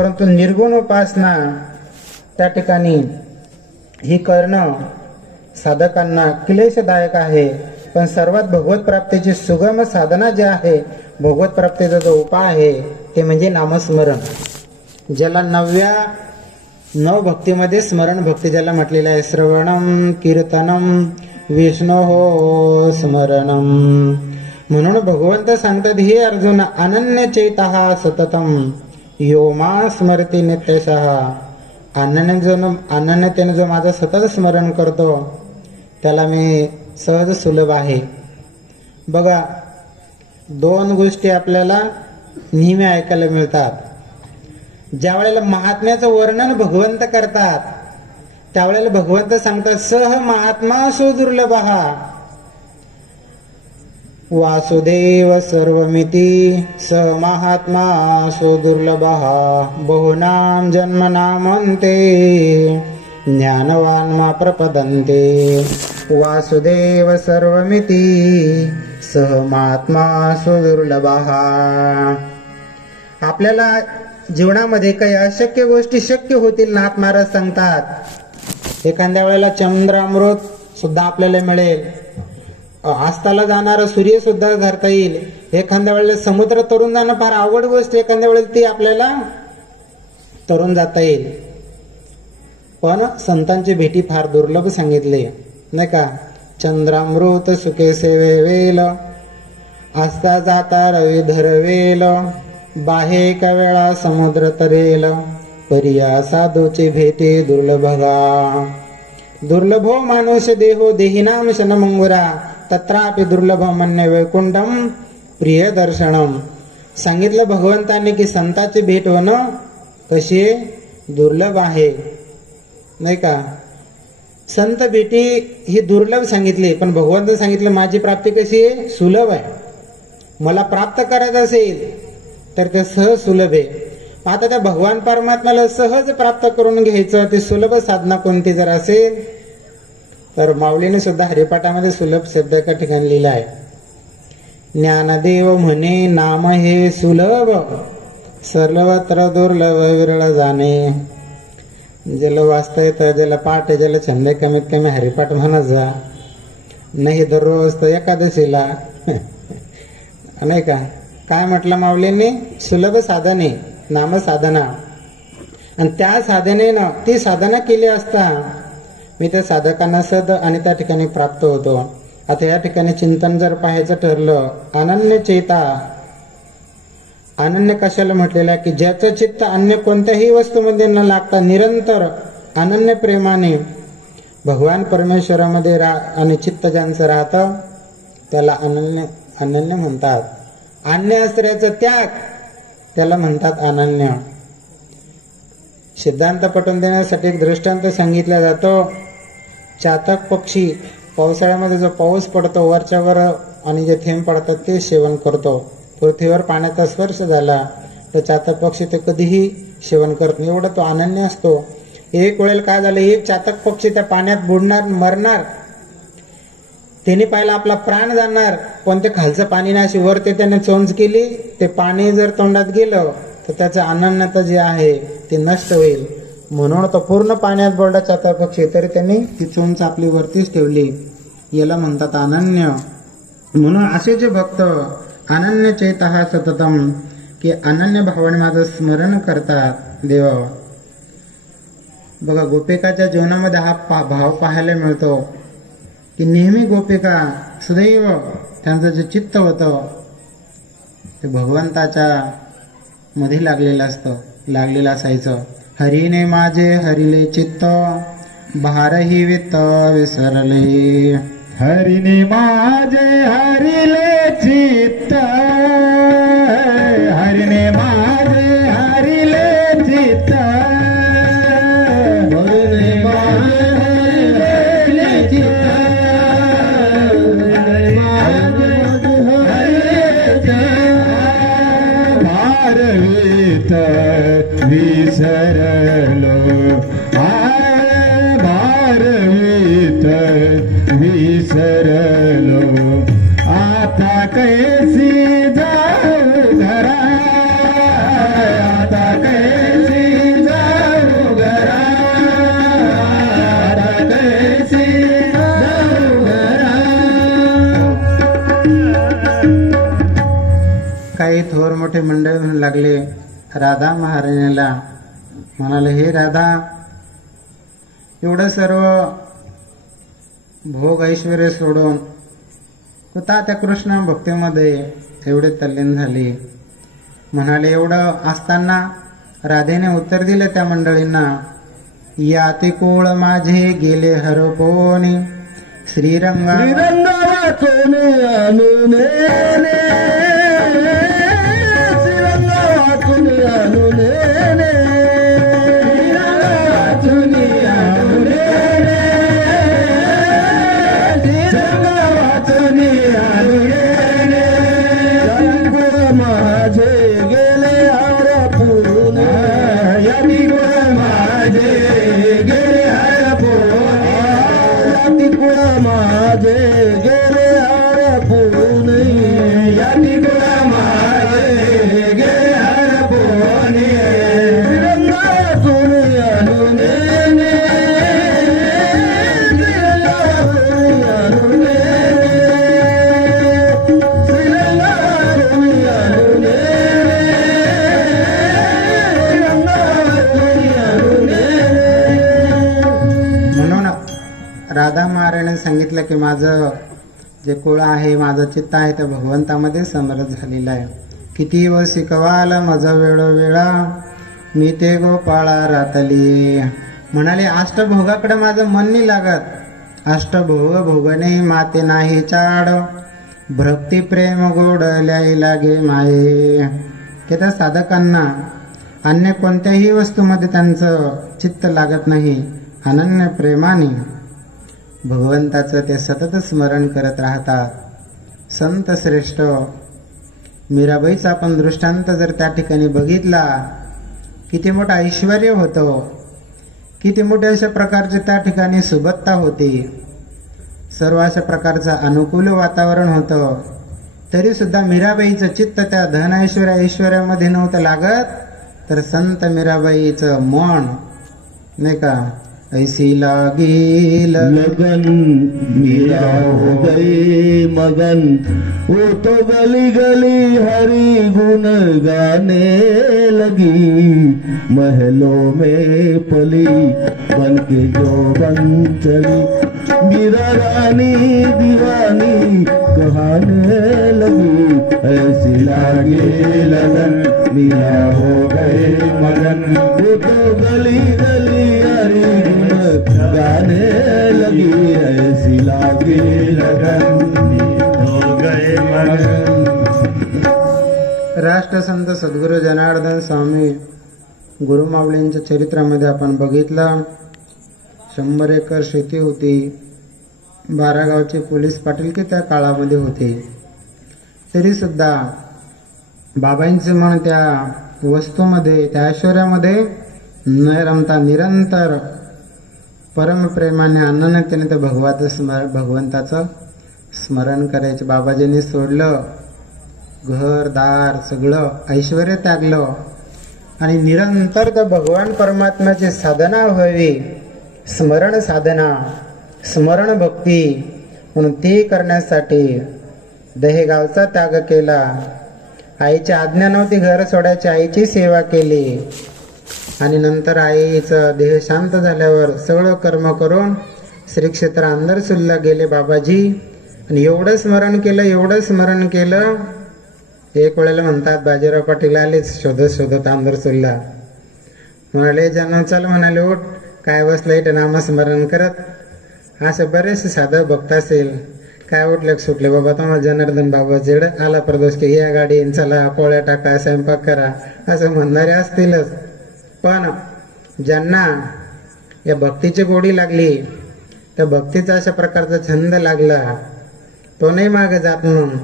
परंतु निर्गुण उपासना त्या ठिकाणी ही करणं साधकांना क्लेशदायक आहे. पण सर्वात भगवत प्राप्तीची सुगम साधना जी आहे, भगवत प्राप्तीचा जो उपाय आहे ते म्हणजे नामस्मरण. ज्याला 9 भक्तीमध्ये स्मरण भक्ती ज्याला म्हटलेलं आहे, श्रवणम कीर्तनम विष्णो स्मरणम. म्हणून भगवंत सांगतात, हे अर्जुन अनन्य चैतः सततम यो मा स्मरती नित्यशः. अनन्यतेने जो माझं सतत स्मरण करतो त्याला मी सहज सुलभ आहे. बघा, 2 गोष्टी आपल्याला नेहमी ऐकायला मिळतात. ज्या वेळेला महात्म्याचं वर्णन भगवंत करतात त्यावेळेला भगवंत सांगतात, सह महात्मा सुदुर्लभ वासुदेव सर्वमिती स महात्मा सुदुर्लभ बहुनाम जन्मनामन्ते ज्ञानवान मा प्रपदन्ते. वासुदेव सर्वमिती सह महात्मा सुदुर्लभ. आपल्याला जीवनामध्ये काही अशक्य गोष्टी शक्य होतील. नाथ महाराज सांगतात, एखाद्या वेळेला चंद्रामृत सुद्धा आपल्याला मिळेल, आस्ताला जाणारा सूर्य सुद्धा धरता येईल. एखाद्या वेळेला समुद्र तरून जाणं फार अवघड गोष्ट, एखाद्या वेळेला ती आपल्याला तरून जाता येईल. पण संतांची भेटी फार दुर्लभ सांगितले नाही का. चंद्रामृत सुखे सेवे वेल आस्ता जाता रवी धरवेल बाहे एका वेळा समुद्र तरेल परिया साधूचे भेटे दुर्लभगा. दुर्लभो मानुष देहो देहिनाम शनमंगुरा तत्रापि दुर्लभ मन्य वैकुंठम प्रिय दर्शनम. सांगितलं भगवंतांनी की संताची भेट होणं कशी दुर्लभ आहे नाही का. संत भेटी ही दुर्लभ सांगितली, पण भगवंत सांगितलं माझी प्राप्ती कशी आहे, सुलभ आहे. मला प्राप्त करायचं असेल तर ते सहज सुलभ आहे. आता त्या भगवान परमात्म्याला सहज प्राप्त करून घ्यायचं, ते सुलभ साधना कोणती जर असेल तर माऊलीने सुद्धा हरिपाठामध्ये सुलभ शब्द एका ठिकाणी लिहिला आहे. ज्ञानदेव म्हणे नाम हे सुलभ सर्वत्र दुर्लभ विरळ जाणे. ज्याला वाचता येतं, ज्याला पाठ आहे, ज्याला छंद आहे, कमीत कमी हरिपाठ म्हणत जा. नाही दररोज तर एकादशीला नाही का. काय म्हटलं माऊलींनी, सुलभ साधने नाम साधना. आणि त्या साधनेनं ती साधना केली असता मी त्या साधकांना सद आणि त्या ठिकाणी प्राप्त होतो. आता या ठिकाणी चिंतन जर पाहायचं ठरलं, अनन्य चेता. अनन्य कशाला म्हटलेलं आहे की ज्याचं चित्त अन्य कोणत्याही वस्तूमध्ये न लागता निरंतर अनन्य प्रेमाने भगवान परमेश्वरामध्ये आणि चित्त ज्यांचं राहतं त्याला अनन्य म्हणतात. अन्य आश्रयाचा त्याग त्याला म्हणतात अनन्य. सिद्धांत पटवून देण्यासाठी एक दृष्टांत सांगितला जातो. चातक पक्षी पावसाळ्यामध्ये जो पाऊस पडतो वरच्यावर आणि जे थेंब पडतात ते सेवन करतो. पृथ्वीवर पाण्याचा स्पर्श झाला तर चातक पक्षी ते कधीही सेवन करत नाही, एवढा तो अनन्य असतो. एक वेळेला काय झालं, एक चातक पक्षी त्या पाण्यात बुडणार, मरणार. त्याने पाहिला आपला प्राण जाणार, पण ते खालचं पाणी नाही, अशी वरती त्याने चोंच केली. ते पाणी जर तोंडात गेलं तर त्याचं अनन्यता जे आहे ते नष्ट होईल. म्हणून तो पूर्ण पाण्यात बुडला चातक पक्षी, तरी त्यांनी ती चोंच आपली वरतीच ठेवली. याला म्हणतात अनन्य. म्हणून असे जे भक्त अनन्य चैतः सततम, की अनन्य भावाने माझं स्मरण करतात देवा. बघा, गोपिकाच्या जीवनामध्ये हा भाव पाहायला मिळतो की नेहमी गोपिका सदैव त्यांचं जे चित्त होतं ते भगवंताच्या मध्ये लागलेलं असायचं. हरीने माझे हरिले चित्त भारही वित्त विसरले. हरिने माझे हरिले चित्त, हरिने माझे हरिले चित्त, हरिने माझे हरिले चित्त, भारवित विसरलो, भारवित विसरलो. आता कैसी जाऊ घरा, आता कैसी थोर मोठे मंडळी म्हणू लागले राधा महाराणीला, म्हणाले हे राधा, एवढं सर्व भोग ऐश्वर सोडून कुता त्या कृष्ण भक्तीमध्ये एवढे तल्लीन झाली. म्हणाले एवढं असताना राधेने उत्तर दिले त्या मंडळींना, याती कुळ माझे गेले हरपोनी श्रीरंगा वाचून आणून श्रीरंगा वाचून आणून राधा महाराणी सांगितलं की माझं जे कुळ आहे, माझं चित्त आहे ते भगवंतामध्ये समर्थ झालेलं आहे. किती व शिकवाल मज वेळोवेळा मी ते गोपाळा रातली. म्हणाले अष्टभोगाकडे माझं मन नाही लागत, अष्टभोग भोगणे माते नाही चाड, भक्ती प्रेम गोड ल्याई लागे माये. की त्या साधकांना अन्य कोणत्याही वस्तूमध्ये त्यांचं चित्त लागत नाही. अनन्य प्रेमाने भगवंताचं ते सतत स्मरण करत राहतात. संत श्रेष्ठ मीराबाईचा आपण दृष्टांत जर त्या ठिकाणी बघितला, किती मोठं ऐश्वर होतं, किती मोठे अशा प्रकारचे त्या ठिकाणी सुबत्ता होती, सर्व अशा प्रकारचं अनुकूल वातावरण होतं, तरी सुद्धा मीराबाईचं चित्त त्या धन ऐश्वर्यामध्ये नव्हतं लागत. तर संत मीराबाईचं मन नाही का ऐसी लागी लगन मीरा हो गई मगन, वो तो गली गली हरि गुण गाने लगी, महलों में पली बन के जो बन चली, मीरा रानी दीवानी कहाने लगी, ऐसी लागी लगन मीरा हो गए मगन, वो तो गली गली हरि गाने लगी, ऐसी लागी लगन हो गए मगन. राष्ट्रसंत सद्गुरू जनार्दन स्वामी गुरुमाऊलींच्या चरित्रामध्ये आपण बघितलं, 100 एकर शेती होती, 12 गावचे पोलीस पाटील त्या काळामध्ये होते, तरी सुद्धा बाबांचे मन त्या वस्तूमध्ये, त्या ऐश्वर्यामध्ये न रमता निरंतर परमप्रेमाने अनन्यतेने ते भगवंताचं स्मरण करायचे. बाबाजींनी सोडलं घर दार सगळं ऐश्वर त्यागलं आणि निरंतर त्या भगवान परमात्म्याची साधना व्हावी, स्मरण साधना, स्मरण भक्ती, म्हणून ती करण्यासाठी दहेगावचा त्याग केला. आईची आज्ञा नव्हती घर सोडायची, आईची सेवा केली आणि नंतर आईचं देह शांत झाल्यावर सगळं कर्म करून श्री क्षेत्र अंदरसुल्ला गेले बाबाजी. आणि एवढं स्मरण केलं, एवढं स्मरण केलं, एक वेळेला म्हणतात बाजीराव पाटील आलेच शोधत शोधत अंदरसुल्ला. म्हणाले जन्म चल, म्हणाले उठ, काय बसलं इथं नामस्मरण करत. असे बरेचसे साधक भक्त असेल, काय उठले सुटले बाबा तुम्हाला जनार्दन बाबा जेड आला प्रदोष की या गाडी चला पोळ्या टाका स्वयंपाक करा असं म्हणणारे असतीलच. पण ज्यांना या भक्तीची गोडी लागली, त्या भक्तीचा अशा प्रकारचा छंद लागला, तो नाही मागे जात म्हणून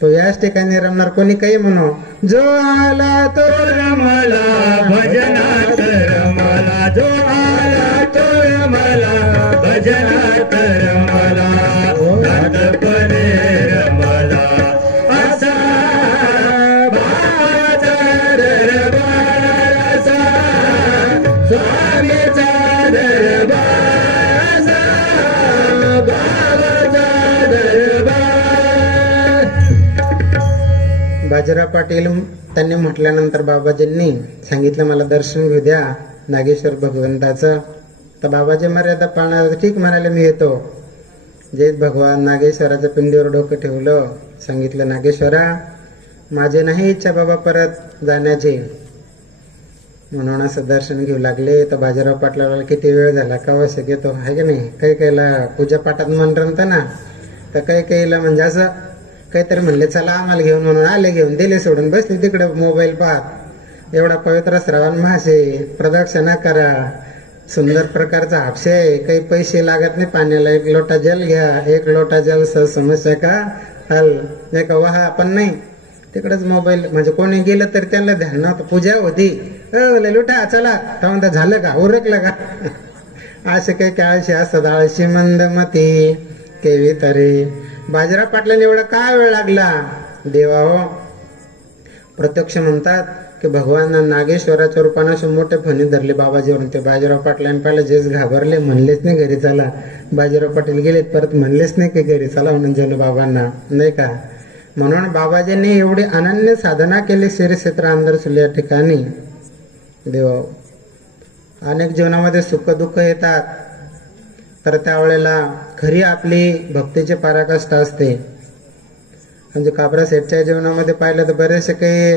तो याच ठिकाणी रमणार. कोणी काही म्हणो, जो आला तो रमला भजनात रमला, जो आला तो रमला भजनात रमला, नाथपणे रमला असा भावाचा दरबार, असा स्वामीचा दरबार, असा भावाचा दरबार. बाजीराव पाटील त्यांनी म्हटल्यानंतर बाबाजींनी सांगितलं मला दर्शन घेऊ द्या नागेश्वर भगवंताचं. तर बाबाजी मर्यादा पाळणार, ठीक म्हणाले मी येतो. जे भगवान नागेश्वराच्या पिंडीवर डोकं ठेवलं, सांगितलं नागेश्वरा माझी नाही इच्छा बाबा परत जाण्याची. म्हणून असं दर्शन घेऊ लागले. तर बाजीराव पाटलाला किती वेळ झाला का वशक घेतो आहे की नाही. काही काहीला पूजा पाठात मन रमतं ना, तर काही काहीला म्हणजे असं काहीतरी म्हणले चला आम्हाला घेऊन, म्हणून आले घेऊन, दिले सोडून बसले तिकडे मोबाईल पाहत. एवढा पवित्र श्रावण मास आहे, प्रदक्षिणा करा, सुंदर प्रकारचा हापशे आहे, काही पैसे लागत नाही पाण्याला. 1 लोटा जल घ्या, 1 लोटा जल समस्या का हल, नाही का वाहा पण नाही. तिकडेच मोबाईल म्हणजे कोणी गेलं तरी त्यांना ध्यान नव्हतं. पूजा होती, लुटा चला थांबून झालं का उरकलं का. असे काही काळशी असतात, आळशी मंदमती केवी तरी. बाजीराव पाटलांना एवढा काय वेळ लागला देवा हो. प्रत्यक्ष म्हणतात की भगवान नागेश्वराच्या रूपाने असे मोठे फणी धरले बाबाजीवरून. ते बाजीराव पाटलांनी पाहिलं, जेच घाबरले, म्हणलेच नाही घरी चला. बाजीराव पाटील गेलेत, परत म्हणलेच नाही की घरी चला म्हणून जणू बाबांना, नाही का. म्हणून बाबाजींनी एवढी अनन्य साधना केली श्री क्षेत्र आंध्रसुल या ठिकाणी. देवा अनेक जीवनामध्ये सुख दुःख येतात, तर त्यावेळेला खरी आपली भक्तीची पराकाष्ठा असते. म्हणजे काबरा सेठच्या जीवनामध्ये पाहिलं तर बरेचसे काही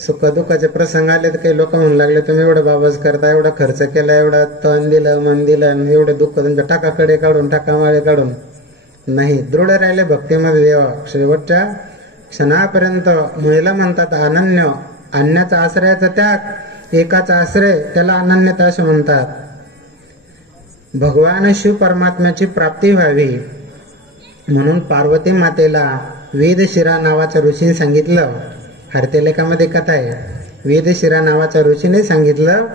सुख दुःखाचे प्रसंग आले, तर काही लोक म्हणू लागले तुम्ही एवढं बाबाज करता, एवढा खर्च केला, एवढा तन दिलं मन दिलं, एवढे दुःख तुमच्या टाकाकडे काढून टाकामाळे काढून. नाही, दृढ राहिले भक्तीमध्ये देवा. शेवटच्या क्षणापर्यंत महिला म्हणतात अनन्य, अन्याचा आश्रयाचा त्याग, एकाचा आश्रय त्याला अनन्यता असे म्हणतात. भगवान शिव परमात्म्याची प्राप्ती व्हावी म्हणून पार्वती मातेला वेदशिरा नावाच्या ऋषीने सांगितलं. हरतेलेखामध्ये कथा आहे. वेदशिरा नावाच्या ऋषीने सांगितलं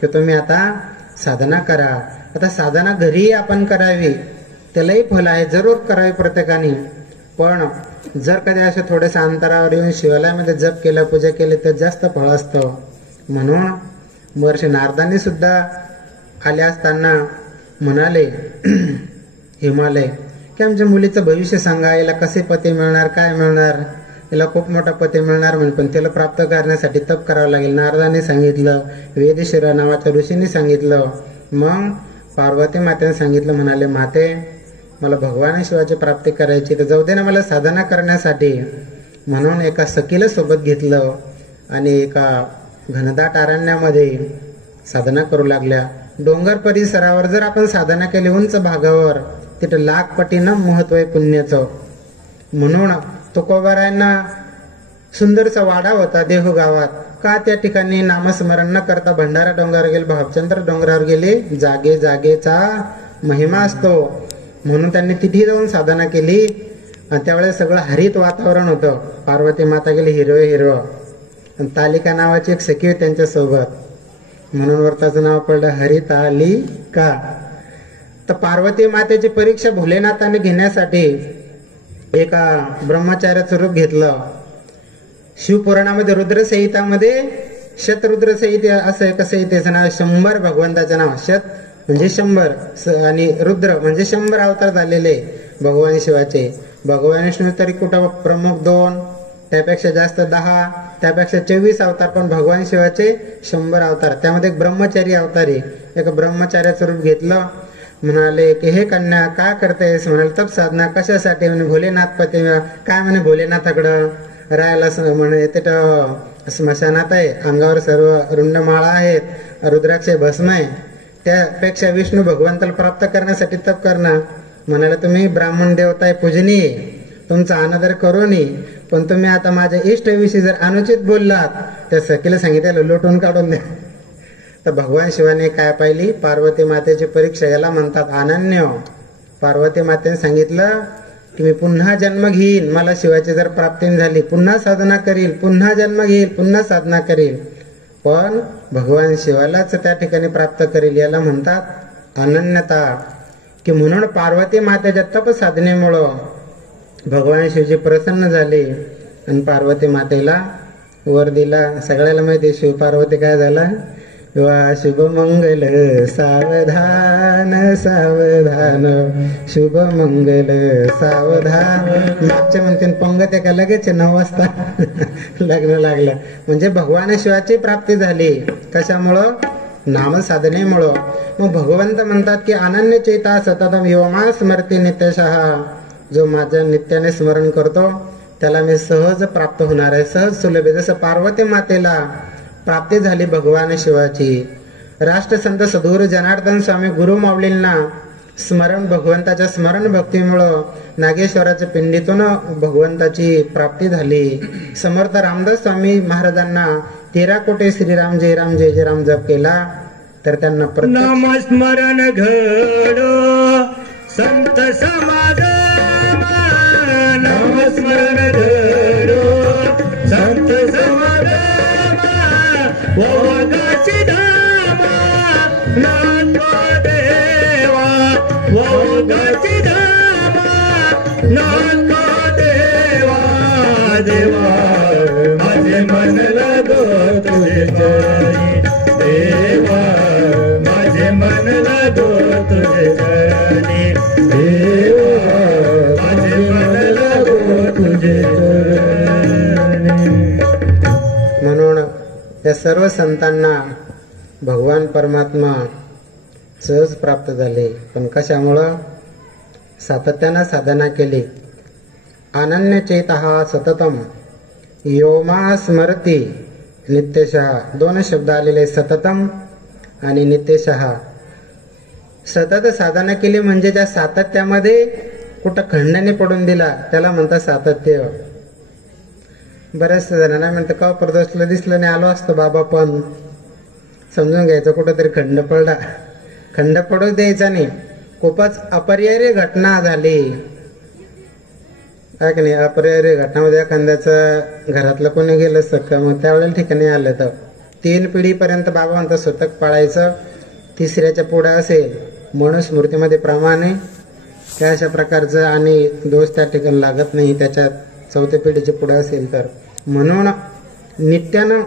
की तुम्ही आता साधना करा. आता साधना घरी आपण करावी, त्यालाही फल आहे, जरूर करावी प्रत्येकाने. पण जर कधी अशा थोड्याशा अंतरावर येऊन शिवालयामध्ये जप केला, पूजा केली तर जास्त फळ असतं. म्हणून महर्षी नारदांनी सुद्धा आले असताना म्हणाले हिमालय की आमच्या मुलीचं भविष्य सांगा, याला कसे पती मिळणार, काय मिळणार, याला खूप मोठा पती मिळणार म्हणून, पण त्याला प्राप्त करण्यासाठी तप करावं लागेल. नारदांनी सांगितलं, वेदशिरा नावाच्या ऋषींनी सांगितलं. मग पार्वती मातेने सांगितलं, म्हणाले माते मला भगवान शिवाची प्राप्ती करायची, तर जाऊ दे ना मला साधना करण्यासाठी. म्हणून एका सखीला सोबत घेतलं आणि एका घनदाट अरण्यामध्ये साधना करू लागल्या. डोंगर परिसरावर जर आपण साधना केली उंच भागावर, तिथे लाख पटीनं महत्व आहे पुण्याचं. म्हणून तुकोबारायांना सुंदरचा वाडा होता देहू गावात. का त्या ठिकाणी नामस्मरण न करता भंडारा डोंगरावर गेले, भावचंद्र डोंगरावर गेले. जागे जागेचा महिमा असतो म्हणून त्यांनी तिथे जाऊन साधना केली. आणि त्यावेळेस सगळं हरित वातावरण होतं. पार्वती माता गेली हिरवं हिरवं. तालिका नावाची एक सखी होती त्यांच्या सोबत, म्हणून व्रताचं नाव पडलं हरितालिका. तर पार्वती मातेची परीक्षा भोलेनाथाने घेण्यासाठी एका ब्रह्मचार्याचं रूप घेतलं. शिवपुराणामध्ये रुद्रसंहितामध्ये शतरुद्रसंहिता असं एका संहितेचं नाव 100 भगवंताचं नाव. शत म्हणजे 100 आणि रुद्र म्हणजे 100 अवतार झालेले भगवान शिवाचे. भगवान विष्णू तरी कुठं प्रमुख 2, त्यापेक्षा जास्त 10, त्यापेक्षा 24 अवतार, पण भगवान शिवाचे 100 अवतार. त्यामध्ये एक ब्रह्मचारी अवतार आहे. एक ब्रह्मचार्याचं रूप घेतलं. म्हणाले की हे कन्या काय करतेस, म्हणाले तप साधना. कशासाठी, म्हणे भोलेनाथ पती. काय म्हणे भोलेनाथाकडं राहायला म्हणे तिथं स्मशानात आहे, अंगावर सर्व रुंडमाळा आहेत, रुद्राक्ष भस्म आहे, त्यापेक्षा विष्णू भगवंताला प्राप्त करण्यासाठी तप करणं. म्हणाले तुम्ही ब्राह्मण देवता आहे पूजनीय, तुमचा अनादर करू नये, पण तुम्ही आता माझ्या इष्टविषयी जर अनुचित बोललात तर सखीला सांगितलं लोटून काढून द्या. तर भगवान शिवाने काय पाहिली, पार्वती मातेची परीक्षा, याला म्हणतात अनन्य. पार्वती मातेने सांगितलं की मी पुन्हा जन्म घेईन, मला शिवाची जर प्राप्ती झाली पुन्हा साधना करील, पुन्हा जन्म घेईल, पुन्हा साधना करील, पण भगवान शिवालाच त्या ठिकाणी प्राप्त करील. याला म्हणतात अनन्यता. की म्हणून पार्वती मातेच्या तप साधनेमुळं भगवान शिवजी प्रसन्न झाले आणि पार्वती मातेला वर दिला. सगळ्याला माहिती शिव पार्वती काय झाला, वा शुभ मंगल सावधान सावधान शुभ मंगल सावधान. मागच्या म्हणते पंगत एका लगेच 9 वाजता लग्न लागलं. म्हणजे भगवान शिवाची प्राप्ती झाली. कशामुळं? नामसाधनेमुळं. मग भगवंत म्हणतात की अनन्य चेता सततम योमा स्मरती नित्यशः. जो माझ्या नित्याने स्मरण करतो त्याला मी सहज प्राप्त होणार आहे, सहज सुलभ. जसं पार्वती मातेला प्राप्ती झाली भगवान शिवाची. राष्ट्रसंत सद्गुरु जनार्दन स्वामी गुरु माऊलींना स्मरण, भगवंताच्या स्मरण भक्तीमुळं नागेश्वराच्या पिंडीतून भगवंताची प्राप्ती झाली. समर्थ रामदास स्वामी महाराजांना 13 कोटी श्रीराम जय राम जय जय राम जप केला तर त्यांना नामस्मरण घडो संत समागम, नामस्मरण घडो संत समागम, ओगाची धामा नाको देवा, ओगाची धामा नाको देवा. देवा माझे मन लागो तुझे चरणी, देवा माझे मन लागो तुझे चरणी, देवा माझे मन लागो तुझे चरणी. म्हणून या सर्व संतांना भगवान परमात्मा सहज प्राप्त झाले. पण कशामुळं? सातत्यानं साधना केली. अनन्य चेतः सततम योमा स्मरती नित्यशः. 2 शब्द आलेले, सततम आणि नित्यशः. सतत साधना केली म्हणजे त्या सातत्यामध्ये कुठं खंडने पडून दिला त्याला म्हणतात सातत्य. बऱ्याच जणांना म्हणतं का प्रदोषला दिसलं नाही, आलो असतो बाबा, पण समजून घ्यायचं कुठंतरी खंड पडला. खंड पडू द्यायचा नाही. खूपच अपरिहार्य घटना झाली काय की नाही. अपरिहार्य घटनामध्ये एखाद्याचं घरातलं कोणी गेलं सगळं, मग त्यावेळेला ठिकाणी आलं तर 3 पिढीपर्यंत बाबा म्हणतात सुतक पाळायचं. 3ऱ्याच्या पुढे असेल मनुस्मृतीमध्ये प्रमाण आहे त्या अशा प्रकारचं, आणि दोष त्या ठिकाणी लागत नाही त्याच्यात 4थ्या पिढीच्या पुढे असेल तर. म्हणून नित्यानं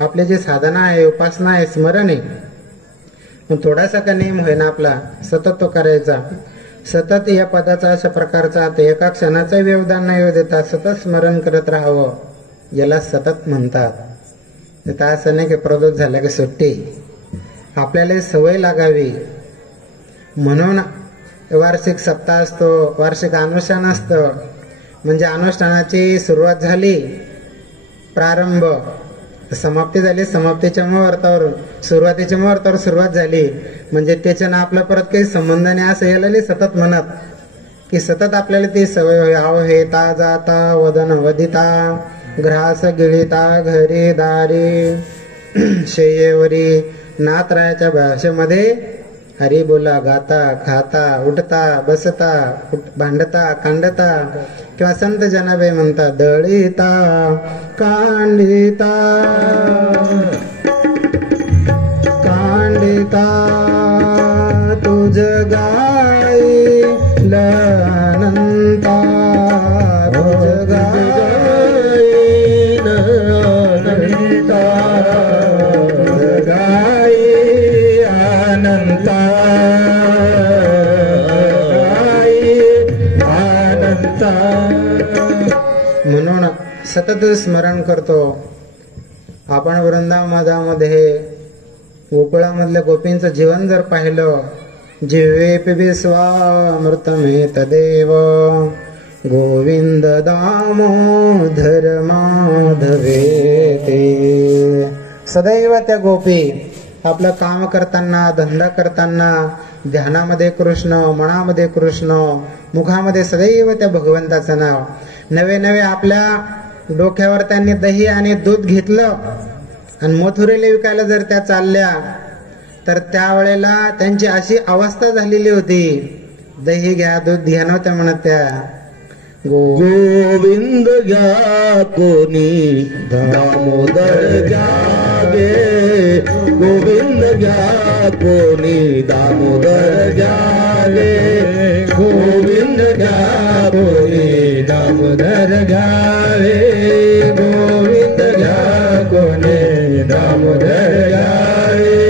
आपले जे साधना आहे, उपासना आहे, स्मरण आहे, मग थोडासा का नेम होईना आपला सतत तो करायचा. सतत या पदाचा अशा प्रकारचा एका क्षणाचा व्यवधान न येऊ देता सतत स्मरण करत राहावं, याला सतत म्हणतात. तर असं नाही की प्रदोष झाला की सुट्टी. आपल्याला सवय लागावी म्हणून वार्षिक सप्ताह असतो, वार्षिक अनुष्ठान असतं. म्हणजे अनुष्ठानाची सुरुवात झाली, प्रारंभ, समाप्ती झाली, समाप्तीच्या मुहूर्तावर, सुरुवातीच्या मुहूर्तावर सुरुवात झाली. म्हणजे त्याच्यानं आपला परत काही संबंध नाही असं याला नाही सतत म्हणत, की सतत आपल्याला ती सवय. आव हेता जाता वदन वदिता ग्रास गिळिता घरी दारी शय्येवरी. नाथरायाच्या भाषेमध्ये हरी बोला, गाता, खाता, उठता, बसता, भांडता, कांडता, किंवा संत जनाबाई म्हणतात दळिता कांडिता कांडिता तुझ गाई अनंता, तुझ गाई अनंता, गाई अनंता, म्हणून सतत स्मरण करतो. आपण वृंदावनामध्ये गोकुळामधल्या गोपींचं जीवन जर पाहिलं, जिव्हे पिबी स्वामृतमेत देव गोविंद दामोदर माधवे ते. सदैव त्या गोपी आपलं काम करताना, धंदा करताना ध्यानामध्ये कृष्ण, मनामध्ये कृष्ण, मुखामध्ये सदैव त्या भगवंताचं नाव. नवे नवे आपल्या डोक्यावर त्यांनी दही आणि दूध घेतलं आणि मथुरेला विकायला जर त्या चालल्या तर त्यावेळेला त्यांची अशी अवस्था झालेली होती, दही घ्या दूध घ्या नव्हत्या म्हणत त्या. गोविंद घ्या कोणी दामोदर घ्या गे, गोविंद घ्या कोणी दामोदर घ्या गे, गोविंद घ्या कोणी दामोदर घ्या गे, गोविंद घ्या कोणी दामोदर घ्या गे.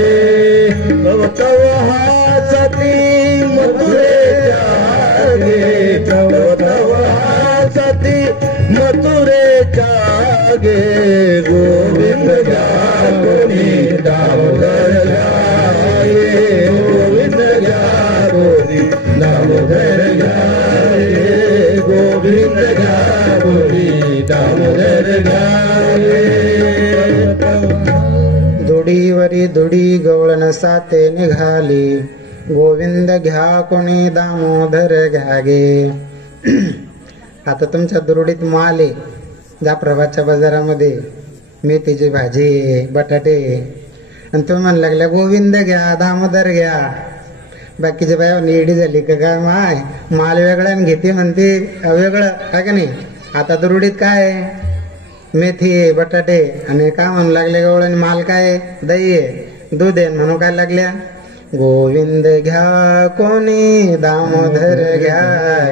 दुडी गवळण साते निघाली, गोविंद घ्या कोणी दामोदर घ्या गे. आता तुमच्या दुरुडीत माल आहे, जा प्रभातच्या बाजारामध्ये मेथीची भाजी बटाटे, आणि तुम्ही म्हण लागल्या गोविंद घ्या दामोदर घ्या. बाकीचे बाया निडी झाली का काय, माल वेगळा आणि घेते म्हणते वेगळं काय का नाही. आता दुरुडीत काय मेथी आहे बटाटे, आणि काय म्हणू लागले गवळण माल काय दही आहे दूध आहे म्हणून काय लागल्या गोविंद घ्या कोणी दामोदर घ्या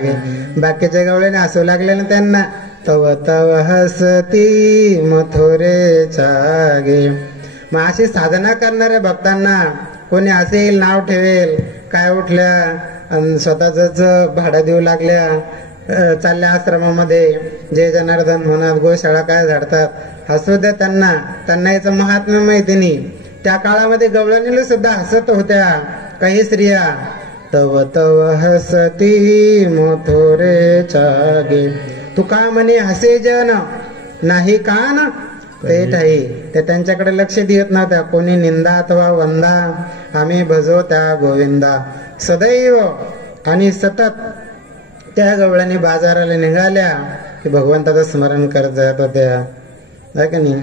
गे. बाकीच्या गवळ्याने हसू लागले ना त्यांना, तव तव हसती मथुरेच्या गे. मग अशी साधना करणाऱ्या भक्तांना कोणी असेल नाव ठेवेल, काय उठल्या स्वतःच भाडं देऊ लागल्या, चालल्या आश्रमामध्ये जय जनार्दन म्हणत गोशाळा काय झाडतात, हसू द्या त्यांना, त्यांना याचं महात्म्य माहिती नाही. त्या काळामध्ये गवळणीला सुद्धा हसत होत्या काही स्त्रिया. तव तव हसती मथुरेच्या गे. तुका म्हणे हसे जन नाही कान ते ठाई. ते त्यांच्याकडे लक्ष देत नव्हत्या. कोणी निंदा अथवा वंदा आम्ही भजो त्या गोविंदा. सदैव आणि सतत त्या गवळणी बाजाराला निघाल्या की भगवंताचं स्मरण करत जात होत्या, आहे का नाही.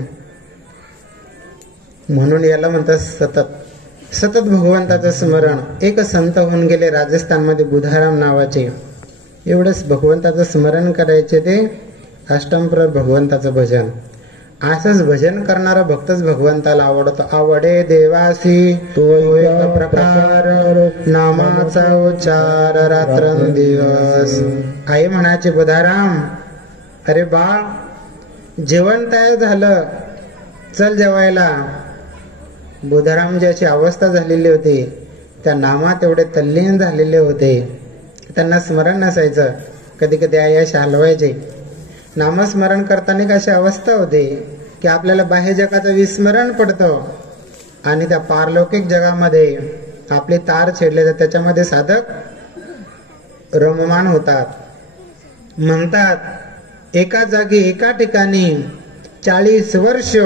म्हणून याला म्हणतात सतत सतत भगवंताचं स्मरण. एक संत होऊन गेले राजस्थानमध्ये बुधाराम नावाचे, एवढंच भगवंताचं स्मरण करायचे ते अष्टमप्रहर भगवंताचं भजन. असंच भजन करणारा भक्तच भगवंताला आवडतो. आवडे देवासी तो एक प्रकार, नामाचा उच्चार रात्रंदिवस. आई म्हणायचे बुधाराम, अरे बाळ जेवण तयार झालं, चल जेवायला. बुधाराम ज्याची अवस्था झालेली होती त्या नामात एवढे तल्लीन झालेले होते, त्यांना स्मरण नसायचं. कधी कधी आई अशी हलवायचे. नामस्मरण करताना कशी अवस्था होते की आपल्याला बाह्य जगाचं विस्मरण पडतं आणि त्या पारलौकिक जगामध्ये आपले तार छेडले तर त्याच्यामध्ये साधक रममान होतात. म्हणतात एका जागी एका ठिकाणी 40 वर्ष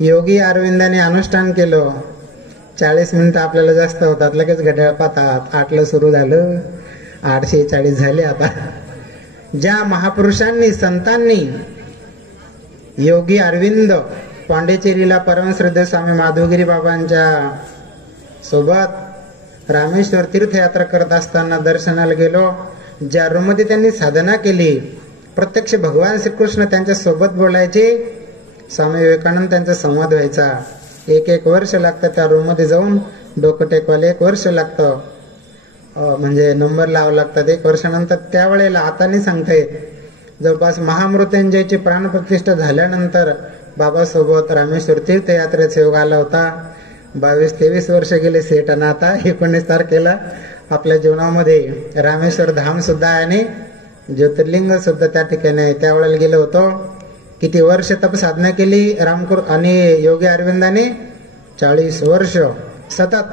योगी अरविंदाने अनुष्ठान केलं. 40 मिनिटं आपल्याला जास्त होतात, लगेच घड्याळ पाहतात 8ला सुरू झालं, 8:40 झाले. आता ज्या महापुरुषांनी संतांनी योगी अरविंद पांडिचेरीला परमश्रद्धेय स्वामी माधवगिरी बाबांच्या सोबत रामेश्वर तीर्थयात्रा करत असताना दर्शनाला गेलो. ज्या रूममध्ये त्यांनी साधना केली, प्रत्यक्ष भगवान श्रीकृष्ण त्यांच्या सोबत बोलायचे, स्वामी विवेकानंद त्यांचा संवाद व्हायचा. 1 वर्ष लागतं त्या रूम मध्ये जाऊन डोकं टेकवायला. 1 वर्ष लागतं, म्हणजे नंबर लावावं लागतात 1 वर्षानंतर. त्यावेळेला आता नाही सांगता येत. जवळपास महामृत्युंजयची प्राणप्रतिष्ठा झाल्यानंतर बाबासोबत रामेश्वर तीर्थयात्रेचा योग आला होता. 22-23 वर्ष गेले सेट, आणि आता 19 तारखेला आपल्या जीवनामध्ये रामेश्वर धाम सुद्धा आहे आणि ज्योतिर्लिंग सुद्धा त्या ठिकाणी आहे. त्यावेळेला गेलो होतो. किती वर्ष तप साधना केली आणि योगी अरविंदाने 40 वर्ष सतत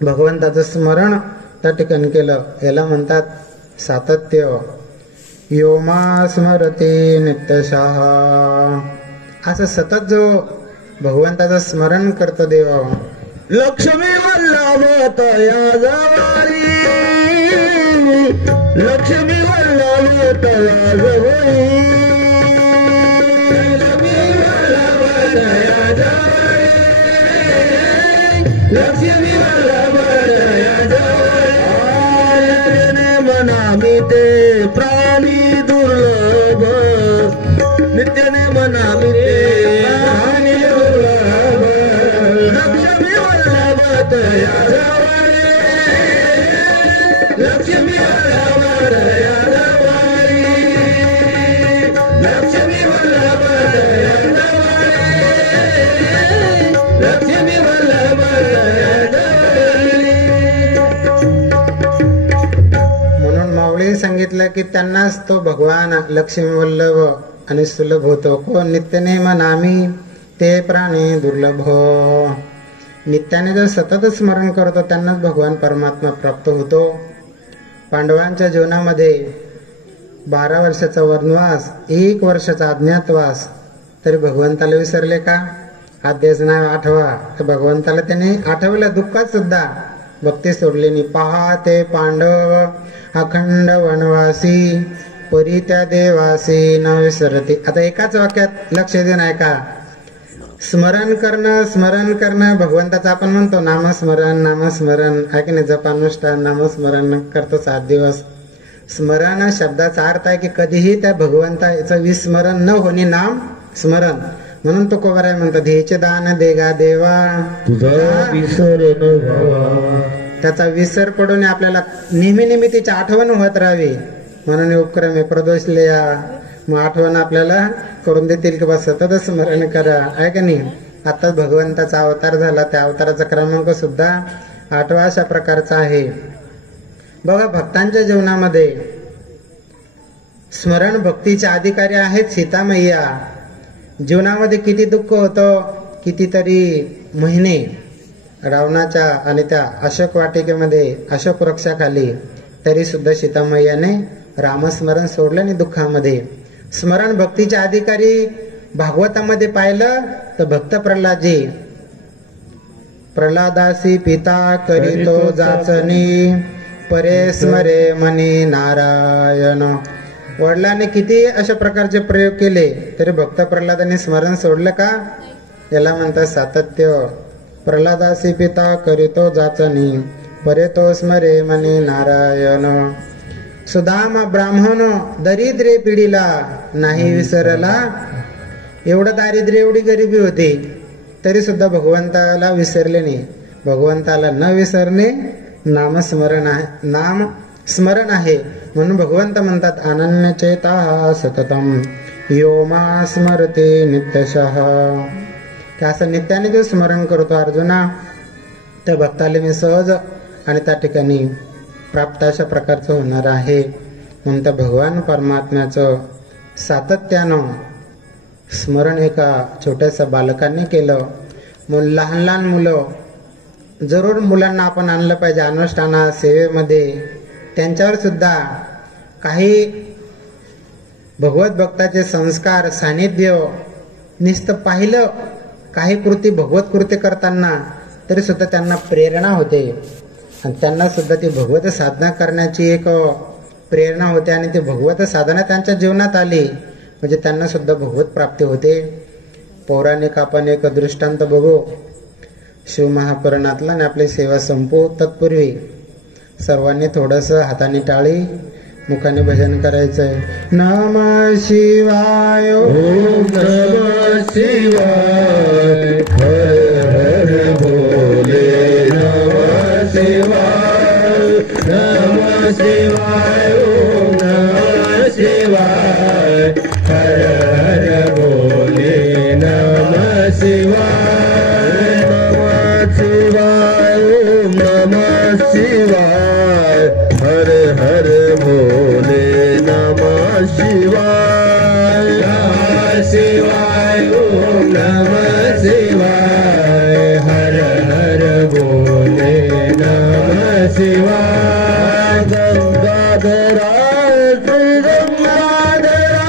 भगवंताचं स्मरण त्या ठिकाणी केलं. याला म्हणतात सातत्य. योमा स्मरते नित्यशः. असं सतत जो भगवंताचं स्मरण करतो देव. लक्ष्मी वल्लभ तया जवळी, लक्ष्मी वल्लभ तया जवळी, लक्ष्मी वल्लभ तया जवळी, लक्ष्मी वल्लभ तया जवळी. मनामी ते प्राणी दुर्लभ, नित्यने मनामी ते प्राणी दुर्लभ, लक्ष्मी वल्लभ तया जवळी, लक्ष्मी वल्लभ तया जवळी, लक्ष्मी वल्लभ तया जवळी, लक्ष्मी वल्लभ तया जवळी. म्हणून माऊली सांगितलं की त्यांनाच तो भगवान लक्ष्मी वल्लभ आणि सुलभ होतो. कोण नित्यने मनामी ते प्राणी दुर्लभ. नित्याने जर सतत स्मरण करतो त्यांनाच भगवान परमात्मा प्राप्त होतो. पांडवांच्या जीवनामध्ये 12 वर्षाचा वनवास, 1 वर्षाचा अज्ञातवास, तरी भगवंताला विसरले का? आद्यच नाव आठवा. तर भगवंताला त्याने आठवलं दुःखात सुद्धा. भक्ती सोडली नाही. पाहते पांडव अखंड वनवासी, परी त्या देवासी न विसरती. आता एकाच वाक्यात लक्ष देऊन ऐका. स्मरण करणं भगवंताचं आपण म्हणतो नामस्मरण आहे की नाही. जपानुष्ठान नामस्मरण करतो 7 दिवस. स्मरण शब्दाचा अर्थ आहे की कधीही त्या भगवंताचं विस्मरण न होणे नाम स्मरण. म्हणून तो कोबराय म्हणतो ध्येचे दान देगा देवा तुझा विसर न व्हावा. त्याचा विसर पडून आपल्याला नेहमी तिची आठवण होत राहावी. म्हणून उपक्रम आहे प्रदोषलेया. मग आठवण आपल्याला करून देतील की बस सतत स्मरण करा आहे का नाही. आता भगवंताचा अवतार झाला. त्या अवताराचा क्रमांक सुद्धा 8वा अशा प्रकारचा आहे. बघा भक्तांच्या जीवनामध्ये स्मरण भक्तीचे अधिकारी आहेत सीतामय्या. जीवनामध्ये किती दुःख होतं. कितीतरी महिने रावणाच्या आणि त्या अशोक वाटिकेमध्ये अशोक वृक्षाखाली, तरी सुद्धा सीतामय्याने रामस्मरण सोडलं नाही दुःखामध्ये. स्मरण भक्तीचे अधिकारी भागवतामध्ये पाहिलं तर भक्त प्रल्हादजी. प्रल्हादासी पिता करीतो जाचनी, परे स्मरे मनी नारायण. वडिलांनी किती अशा प्रकारचे प्रयोग केले तरी भक्त प्रल्हादाने स्मरण सोडलं का. याला म्हणतात सातत्य. प्रल्हादासी पिता करीतो जाचनी, परे तो स्मरे मनी नारायण. सुदाम ब्राह्मण दरिद्रे पिढीला नाही विसरला. एवढं दारिद्र्य एवढी गरिबी होती तरी सुद्धा भगवंताला विसरले नाही. भगवंताला न विसरणे नामस्मरण आहे. नाम स्मरण आहे. म्हणून भगवंत म्हणतात अनन्य चेता सततम यो मा स्मरते नित्यशः. की असं नित्याने जो स्मरण करतो अर्जुना त्या भक्ताला मी सहज आणि त्या ठिकाणी प्राप्त अशा प्रकारचं होणार आहे. म्हणून त्या भगवान परमात्म्याचं सातत्यानं स्मरण एका छोट्याशा बालकांनी केलं. मग लहान मुलं जरूर मुलांना आपण आणलं पाहिजे अनुष्ठानात सेवेमध्ये. त्यांच्यावर सुद्धा काही भगवत भक्ताचे संस्कार सानिध्य नुसतं पाहिलं काही कृती भगवत कृती करताना तरी सुद्धा त्यांना प्रेरणा होते आणि त्यांना सुद्धा ती भगवत साधना करण्याची एक प्रेरणा होते आणि ती भगवत साधना त्यांच्या जीवनात आली म्हणजे त्यांना सुद्धा भगवत प्राप्ती होते. पौराणिक आपण एक दृष्टांत बघू शिवमहापुराणातला आणि आपली सेवा संपू. तत्पूर्वी सर्वांनी थोडंसं हाताने टाळी मुखाने भजन करायचंय. नम शिवाय ओम नमः शिवाय. हर हर भोले नमः शिवाय. नमः शिवाय. ओम नमः शिवाय. हर हर भोले नमः शिवाय. नमः शिवाय. ओम नमः शिवाय. हर हर भोले नमः शिवाय. नमः शिवाय. ओम नमः शिवाय. हर हर भोले नमः शिवाय. गंगाधराय श्री गंगाधराय.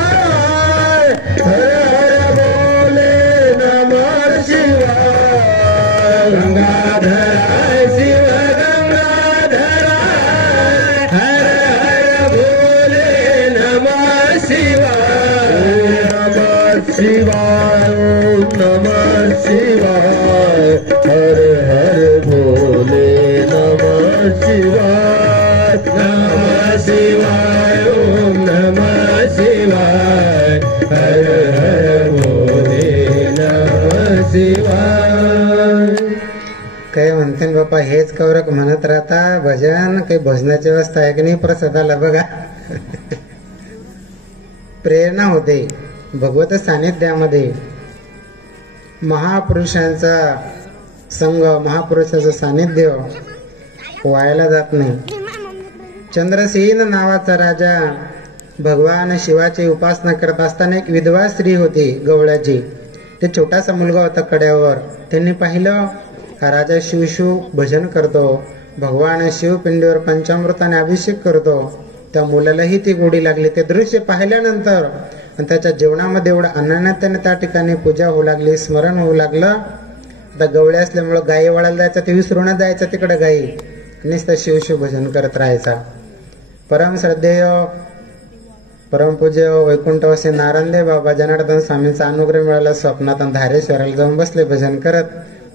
हर हर भोले नमः शिवाय. गंगाधराय शिव गंगाधराय. हर हर भोले नमः शिवाय. नमः शिवाय. ओम नमः शिवाय. हर हर भोले नमः शिवाय. नमः शिवाय. ओम नमः शिवाय. हर हर भोले नमः शिवाय. काय म्हणते न बापा हेच कौरक म्हणत राहता भजन. काही भजनाची व्यवस्था आहे की नाही प्रसादाला बघा. प्रेरणा होते भगवत सानिध्यामध्ये. महापुरुषांचा संघ महापुरुषाचं सानिध्य व्हायला जात नाही. चंद्रसेन नावाचा राजा भगवान शिवाची उपासना करत असताना एक विधवा स्त्री होती गवळ्याची. ते छोटासा मुलगा होता कड्यावर. त्यांनी पाहिलं हा राजा शिव भजन करतो. भगवान शिव पिंडीवर पंचामृताने अभिषेक करतो. त्या मुलालाही ती गोडी लागली. ते दृश्य पाहिल्यानंतर आणि त्याच्या जीवनामध्ये एवढं अनन्यतेने त्या ठिकाणी पूजा होऊ लागली, स्मरण होऊ लागलं. आता गवळे असल्यामुळं गायी वळायला जायचं, ते विसरूनच जायचं तिकडे गायी, नुसतं शिवशिव भजन करत राहायचा. परम श्रद्धेय परमपूज्य वैकुंठवासी नारायणदेव बाबा जनार्दन स्वामींचा अनुग्रह मिळाला स्वप्नात, आणि धारेश्वराला जाऊन बसले भजन करत.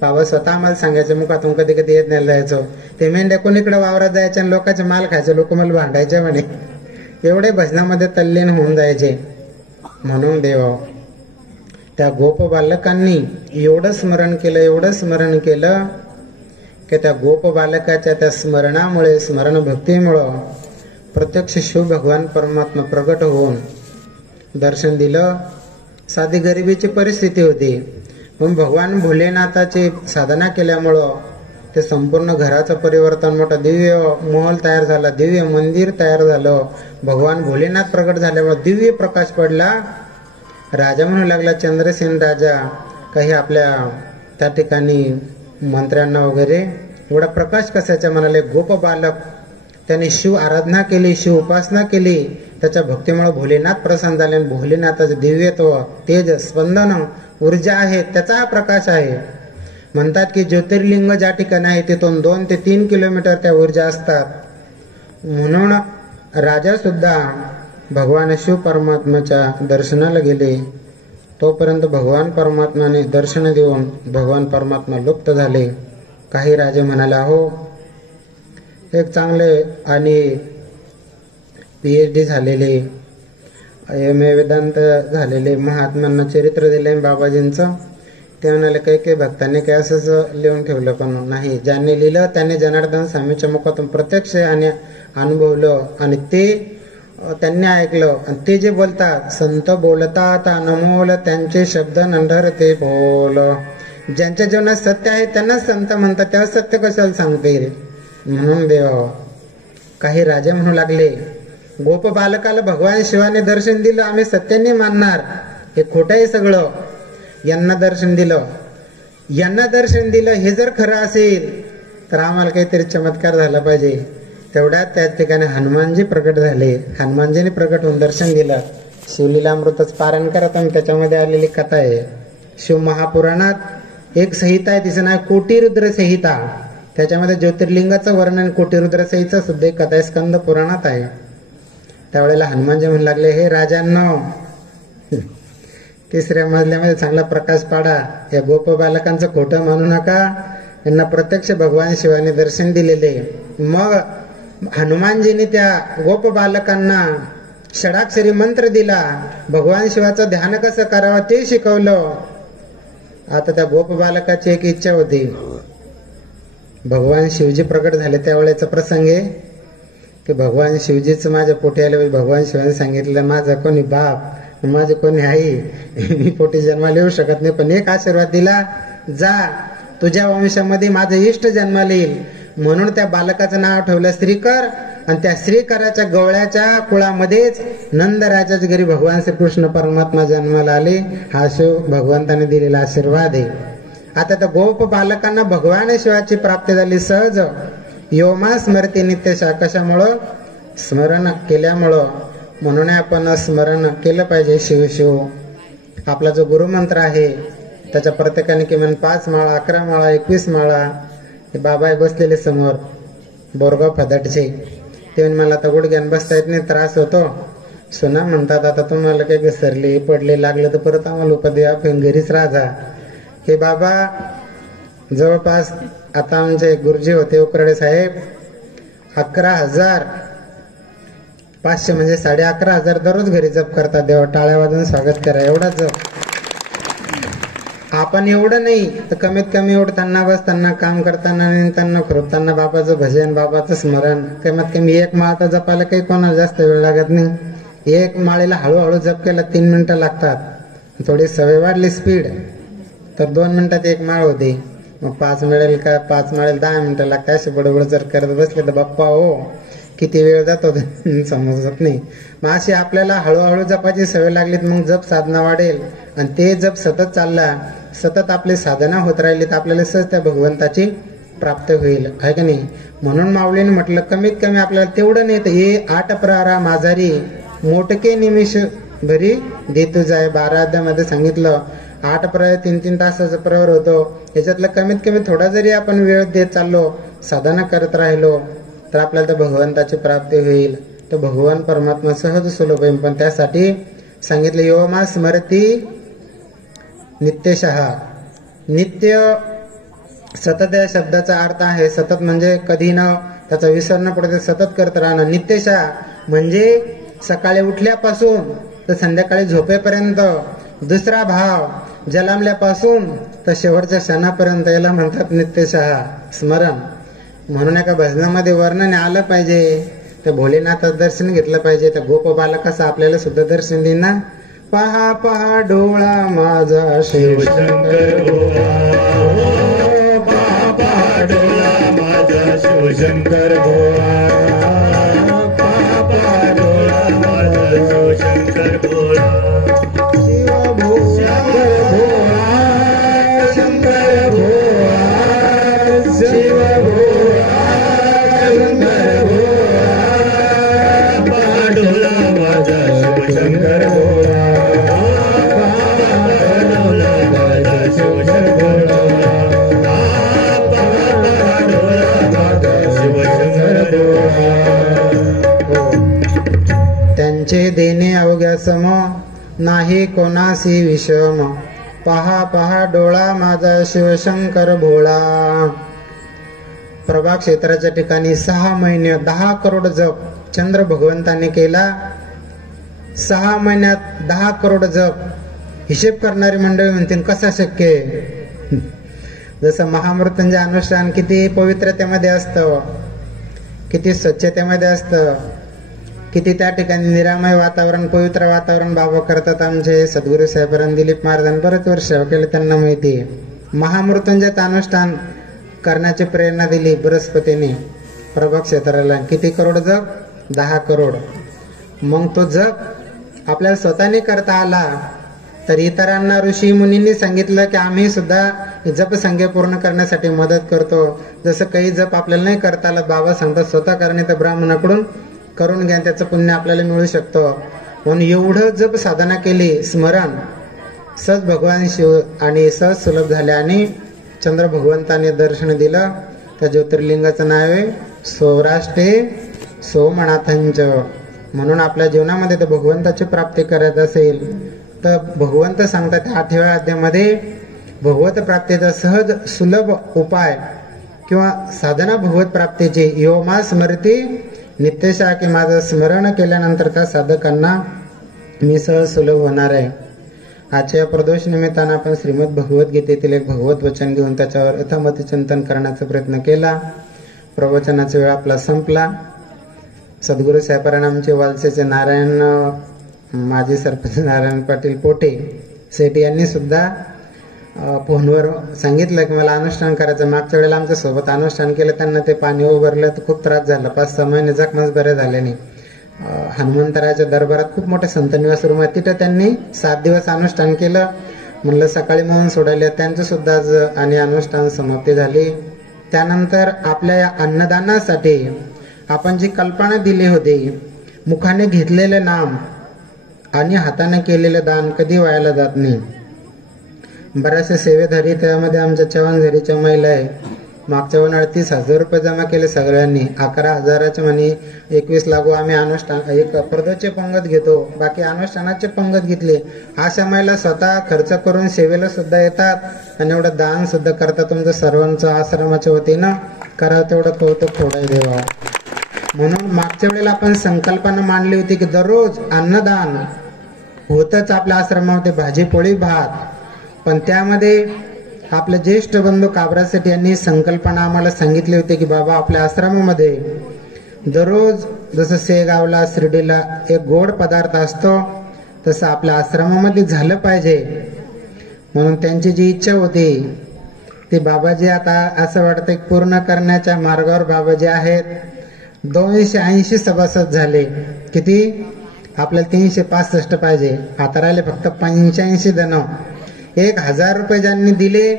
बाबा स्वतः आम्हाला सांगायचे, मुखातून कधी कधी येत नाही जायचो, ते मेंढ्या कोणीकडे वावरात जायचे आणि लोकांचे माल खायचे, लोक मला भांडायचे म्हणे, एवढे भजनामध्ये तल्लीन होऊन जायचे. म्हणून देवा त्या गोप बालकांनी एवढं स्मरण केलं, एवढं स्मरण केलं की त्या गोप बालकाच्या त्या स्मरणामुळे, स्मरण भक्तीमुळं प्रत्यक्ष शिव भगवान परमात्मा प्रगट होऊन दर्शन दिलं. साधी गरिबीची परिस्थिती होती, पण भगवान भोलेनाथाची साधना केल्यामुळं ते संपूर्ण घराचं परिवर्तन, मोठं दिव्य महल तयार झाला, दिव्य मंदिर तयार झालं. भगवान भोलेनाथ प्रगट झाल्यामुळे दिव्य प्रकाश पडला. राजा म्हणू लागला, चंद्रसेन राजा, काही आपल्या त्या ठिकाणी मंत्र्यांना वगैरे, एवढा प्रकाश कशाचा म्हणाले. गोप बालक त्याने शिव आराधना केली, शिव उपासना केली, त्याच्या भक्तीमुळे भोलेनाथ प्रसन्न झाले. आणि भोलेनाथाचं दिव्यत्व, तेज, स्पंदन, ऊर्जा आहे, त्याचा हा प्रकाश आहे. म्हणतात की ज्योतिर्लिंग ज्या ठिकाणी आहे तिथून 2 ते 3 किलोमीटर त्या ऊर्जा असतात. म्हणून राजा सुद्धा भगवान शिव परमात्म्याच्या दर्शनाला गेले. तोपर्यंत भगवान परमात्म्याने दर्शन देऊन भगवान परमात्मा लुप्त झाले. काही राजे म्हणाले, हो एक चांगले आणि PhD झालेले, MA वेदांत झालेले महात्म्यांना चरित्र दिले बाबाजींचं. ते म्हणाले, काही काही भक्तांनी काही असंच लिहून ठेवलं, पण नाही, ज्यांनी लिहिलं त्याने जनार्दन स्वामीच्या मुखातून प्रत्यक्ष आणि अनुभवलं, आणि ते त्यांनी ऐकलं. आणि ते जे बोलतात, संत बोलतात अनमोल, त्यांचे शब्द नंढर ते बोल. ज्यांच्या जीवनात सत्य आहे त्यांनाच संत म्हणतात, तेव्हा सत्य कशाला सांगतील. म्हणून देवा काही राजे म्हणू लागले, गोप बालकाला भगवान शिवाने दर्शन दिलं, आम्ही सत्याने मानणार, हे खोटं आहे सगळं. यांना दर्शन दिलं हे जर खरं असेल तर आम्हाला काहीतरी चमत्कार झाला पाहिजे. तेवढ्यात त्याच ठिकाणी हनुमानजी प्रकट झाले. हनुमानजीने प्रकट होऊन दर्शन दिलं. शिवलीलामृतच पारायण करत आणि त्याच्यामध्ये आलेली कथा आहे. शिव महापुराणात एक संहिता आहे, तिचं नाव कोटीरुद्र संहिता. त्याच्यामध्ये ज्योतिर्लिंगाचं वर्णन, कोटीरुद्र संहिता सुद्धा एक कथा आहे, स्कंद पुराणात आहे. त्यावेळेला हनुमानजी म्हणू लागले, हे राजांनो, 3ऱ्या मजल्यामध्ये चांगला प्रकाश पाडा, या गोप बालकांचं खोटं मानू नका, यांना प्रत्यक्ष भगवान शिवाने दर्शन दिलेले. मग हनुमानजीने त्या गोप बालकांना षडाक्षरी मंत्र दिला, भगवान शिवाचं ध्यान कसं करावं ते शिकवलं. आता त्या गोप बालकाची एक इच्छा होती, भगवान शिवजी प्रकट झाले त्यावेळेचा प्रसंग आहे की भगवान शिवजीच माझ्या पोटी आले. भगवान शिवाने सांगितलं, माझा कोणी बाप, माझे कोणी आई, मी पोटी जन्माला येऊ शकत नाही, पण एक आशीर्वाद दिला, जा तुझ्या वंशामध्ये माझं इष्ट जन्माला येईल. म्हणून त्या बालकाचं नाव ठेवलं श्रीकर. आणि त्या श्रीकराच्या गवळ्याच्या कुळामध्येच नंदराजाच्या घरी भगवान श्रीकृष्ण परमात्मा जन्माला आले. हा शिव भगवंताने दिलेला आशीर्वाद आहे. आता त्या गोप बालकांना भगवान शिवाची प्राप्ती झाली सहज. योमा स्मरती नित्यशा, कशामुळं? स्मरण केल्यामुळं. म्हणून आपण स्मरण केलं पाहिजे. शिव शिव आपला जो गुरुमंत्र आहे त्याच्या प्रत्येकाने किमान 5 माळा, 11 माळा, 21 माळा. हे बाबा बसलेले समोर बोरगाव फदाटचे, ते मला आता गुडघ्यान बसता येत नाही, त्रास होतो. सुना म्हणतात, आता तुम्हाला काही घसरले पडले लागले तर परत आम्हाला उपद्या, घरीच राहा. हे बाबा जवळपास आता आमचे गुरुजी होते उकरडे साहेब, 11,500 म्हणजे 11,500 दररोज घरी जप करतात. देवा टाळ्या वाजून स्वागत करा. एवढा जप आपण एवढं नाही तर कमीत कमी उठताना, बसताना, काम करताना, निघताना, खुरपताना बाबाचं भजन, बाबाचं स्मरण. कमीत कमी 1 माळ तर जपायला काही कोणाला जास्त वेळ लागत नाही. 1 माळेला हळूहळू जप केला 3 मिनिटं लागतात. थोडी सवय वाढली स्पीड तर 2 मिनिटात 1 माळ होते. मग 5 मिळेल का 5 माळेल 10 मिनिटं लागतात. असे बडबड जर करत बसले तर बाप्पा हो किती वेळ जातो समजत नाही. मग अशी आपल्याला हळूहळू जपाची सवय लागली मग जप साधना वाढेल. आणि ते जप सतत चालला, सतत आपली साधना होत राहिली तर आपल्याला सहज त्या भगवंताची प्राप्त होईल, आहे का नाही. म्हणून माऊलीने म्हटलं कमीत कमी आपल्याला तेवढं नाही तर हे 8 प्रहरा माझारी मोटके निमिष भरी दे तू जाय. 12 अध्यायामध्ये सांगितलं 8 प्रहर 3-3 तासाचा प्रहर होतो. याच्यातलं कमीत कमी थोडा जरी आपण वेळ देत चाललो, साधना करत राहिलो, तर आपल्याला त्या भगवंताची प्राप्ती होईल. तर भगवान परमात्मा सहज सुलभ आहे. पण त्यासाठी सांगितलं यो मा स्मरती नित्यशः. नित्य सतत या शब्दाचा अर्थ आहे, सतत म्हणजे कधी न त्याचा विसर न पडते, सतत करत राहणं. नित्यशः म्हणजे सकाळी उठल्यापासून तर संध्याकाळी झोपेपर्यंत. दुसरा भाव जन्मल्यापासून तर शेवटच्या क्षणापर्यंत, याला म्हणतात नित्यशः स्मरण. म्हणून एका भजनामध्ये वर्णन आलं पाहिजे, तर भोलेनाथाचं दर्शन घेतलं पाहिजे. तर गोप बालकाचं आपल्याला सुद्धा दर्शन देईन ना. पहा पहा डोळा माझा शिवशंकर भोळा, पहा पहा डोळा माझा शिवशंकर भोळा, पहा पहा डोळा माझा शिवशंकर भोळा. शिव भोळा शंकर भोळा, शिव भोळा शंकर भोळा, पहा डोळा माझा शिवशंकर भोळा. त्यांचे देणे अवघ्या सम, नाही कोणासी विषम. पहा पहा डोळा माझा शिवशंकर भोळा. प्रभा क्षेत्राच्या ठिकाणी 6 महिने 10 करोड जप चंद्र भगवंताने केला. 6 महिन्यात 10 करोड जप. हिशेब करणारी मंडळी म्हणतील कसा शक्य आहे. जसं महामृत्युंजय अनुष्ठान किती पवित्रतेमध्ये असतं, किती स्वच्छतेमध्ये असतं, किती त्या ठिकाणी निरामय वातावरण, पवित्र वातावरण बाबा करतात. आमचे सद्गुरू साहेबांनी दिलीप महाराजांनी बरेच वर्ष सेवा केली, त्यांना माहिती आहे. महामृत्युंजयाचं अनुष्ठान करण्याची प्रेरणा दिली बृहस्पतीने प्रभा क्षेत्राला. किती करोड जप? 10 करोड. मग तो जप आपल्याला स्वतःने करता आला, तर इतरांना ऋषी मुनींनी सांगितलं की आम्ही सुद्धा जप संख्या पूर्ण करण्यासाठी मदत करतो. जसं काही जप आपल्याला नाही करता आला, बाबा सांगतात स्वतः करणे तर ब्राह्मणाकडून करून घ्या, त्याचं पुण्य आपल्याला मिळू शकतो. म्हणून एवढं जप साधना केली, स्मरण सहज भगवान शिव आणि सहज सुलभ झाले. आणि चंद्र भगवंताने दर्शन दिलं. त्या ज्योतिर्लिंगाचं नाव आहे सौराष्ट्रे सोमनाथांच. म्हणून आपल्या जीवनामध्ये तर भगवंताची प्राप्ती करायची असेल तर भगवंत सांगतात 8व्या अध्यायामध्ये भगवत प्राप्तीचा सहज सुलभ उपाय किंवा साधना भगवत प्राप्तीची. यो मा स्मरती नित्यशः, की माझं स्मरण केल्यानंतर त्या साधकांना मी सहज सुलभ होणार आहे. आजच्या प्रदोष निमित्तानं आपण श्रीमद भगवद्गीतेतील एक भगवत वचन घेऊन त्याच्यावर यथामती चिंतन करण्याचा प्रयत्न केला. प्रवचनाचा वेळ आपला संपला. सद्गुरू साहेबांना आमचे वालसेचे नारायण माजी सरपंच नारायण पाटील पोटे सेठ यांनी सुद्धा फोनवर सांगितलं की मला अनुष्ठान करायचं. मागच्या वेळेला आमच्या सोबत अनुष्ठान केलं, त्यांना ते पाणी उभारलं तर खूप त्रास झाला. 5-6 महिने जखमाच बरे झाले नाही. हनुमंतराच्या दरबारात खूप मोठे संत निवास रूम आहे, तिथं त्यांनी 7 दिवस अनुष्ठान केलं. म्हणलं सकाळी मोहन सोडायला त्यांचं सुद्धा आज आणि अनुष्ठान समाप्ती झाली. त्यानंतर आपल्या या अन्नदानासाठी आपण जी कल्पना दिली होती, मुखाने घेतलेले नाम आणि हाताने केलेले दान कधी वायाला जात नाही. बऱ्याचशा सेवेधारी त्यामध्ये आमच्या चव्हाणझरीच्या महिला आहे. मागच्या उन्हाळ्यात 30,000 रुपये जमा केले सगळ्यांनी. 11,000चे म्हणे 21 लागू आम्ही अनुष्ठान एक प्रदोषचे पंगत घेतो, बाकी अनुष्ठानाचे पंगत घेतले. अशा महिला स्वतः खर्च करून सेवेला सुद्धा येतात आणि एवढं दान सुद्धा करतात. तुमचं सर्वांचं आश्रमाच्या वतीनं करा तेवढं कौतुक थोडं देवा. म्हणून मागच्या वेळेला आपण संकल्पना मांडली होती की दररोज अन्नदान होतच आपल्या आश्रमामध्ये, भाजी पोळी भात. पण त्यामध्ये आपले ज्येष्ठ बंधू काबरासेठ यांनी संकल्पना आम्हाला सांगितली होती की बाबा आपल्या आश्रमामध्ये दररोज जसं सेगावला शिर्डीला एक गोड पदार्थ असतो तसं आपल्या आश्रमामध्ये झालं पाहिजे. म्हणून त्यांची जी इच्छा होती ती बाबाजी आता असं वाटतं पूर्ण करण्याच्या मार्गावर बाबाजी आहेत. 280 सभासद झाले. किती? आपल्याला 365 पाहिजे. आता राहिले फक्त 85 जण. 1,000 रुपये ज्यांनी दिले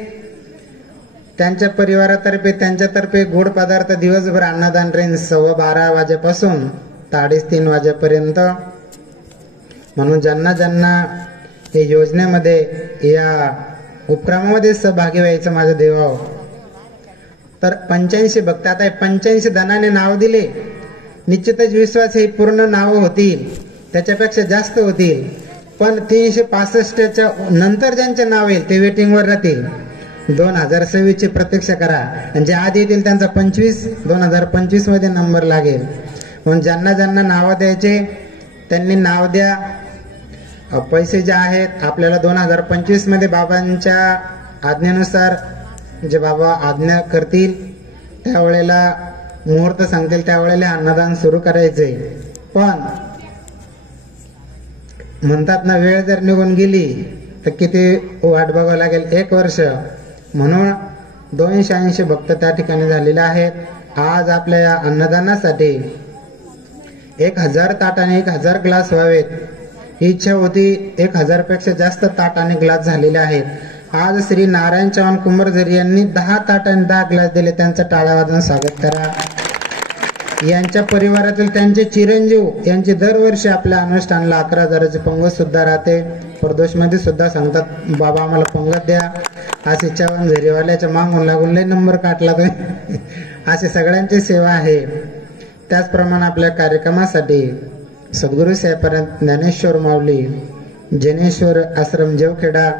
त्यांच्या परिवारातर्फे त्यांच्यातर्फे गोड पदार्थ दिवसभर अन्नदान राहील 12:15 वाजेपासून 3:30 वाजेपर्यंत. म्हणून ज्यांना ज्यांना या योजनेमध्ये या उपक्रमामध्ये सहभागी व्हायचं माझं देवाव, तर 85 भक्त, आता 85 जणांनी नाव दिले, निश्चितच विश्वास हे पूर्ण नाव होतील, त्याच्यापेक्षा जास्त होतील, पण 365च्या नंतर ज्यांचे नाव येईल ते वेटिंगवर राहतील. 2026 ची प्रतीक्षा करा, आणि जे आधी येतील त्यांचा 2025 मध्ये नंबर लागेल. म्हणून ज्यांना ज्यांना नाव द्यायचे त्यांनी नाव द्या. पैसे जे आहेत आपल्याला 2025 मध्ये बाबांच्या आज्ञेनुसार जे बाबा आज्ञा करतील त्यावेळेला मुहूर्त सांगतील त्यावेळेला अन्नदान सुरू करायचे. पण म्हणतात ना, वेळ जर निघून गेली तर किती वाट बघावं लागेल, 1 वर्ष. म्हणून 280 भक्त त्या ठिकाणी झालेले आहेत. आज आपल्या या अन्नदानासाठी 1000 ताट आणि 1000 ग्लास व्हावेत ही इच्छा होती. 1000 पेक्षा जास्त ताट आणि ग्लास झालेले आहेत. आज श्री नारायण चव्हाण कुंभरझरी यांनी 10 ताट आणि 10 ग्लास दिले. त्यांचं टाळ्या वाजवून स्वागत करा. यांच्या परिवारातील त्यांचे चिरंजीव यांची दरवर्षी आपल्या अनुष्ठानाला 11,000ची पंगत सुद्धा राहते. प्रदोषमध्ये सुद्धा सांगतात बाबा आम्हाला पंगत द्या. असे चव्हाण झरीवाल्याच्या मागून लागून लय नंबर काढला तुम्ही. असे सगळ्यांची सेवा आहे. त्याचप्रमाणे आपल्या कार्यक्रमासाठी सद्गुरू साहेबांपर्यंत ज्ञानेश्वर माऊली, जनेश्वर आश्रम जेवखेडा